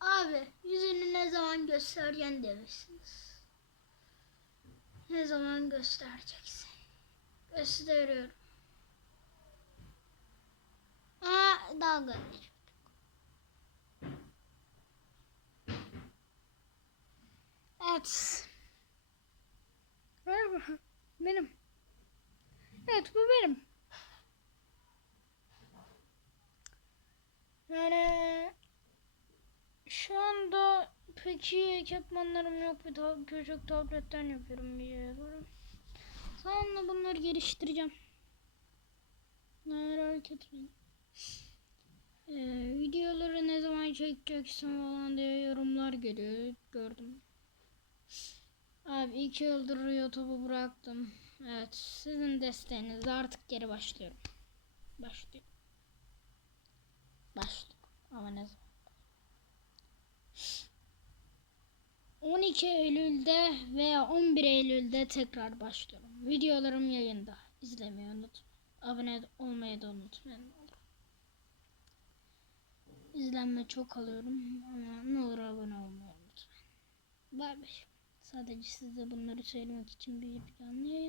Abi yüzünü ne zaman göstereceksin demişsiniz. Ne zaman göstereceksin? Gösteriyorum. Aa dalga geçiyor. Evet. Benim. Evet bu benim. Anda pek iyi ekipmanlarım yok. Bir tab küçük tabletten yapıyorum bir yapıyorum. Zamanla bunları geliştireceğim. Merak etmeyin. Ee, videoları ne zaman çekeceksin falan diye yorumlar geliyor. Gördüm. Abi iki yıldır YouTube'u bıraktım. Evet sizin desteğinizle artık geri. Başlıyorum. Başlıyorum. Ama ne zaman? 12 Eylül'de veya 11 Eylül'de tekrar başlıyorum. Videolarım yayında. İzlemeyi unutmayın. Abone olmayı da unutmayın. İzlenme çok alıyorum ama ne olur abone olmayı unutmayın. Bay bay. Sadece size bunları söylemek için bir planlı yayın.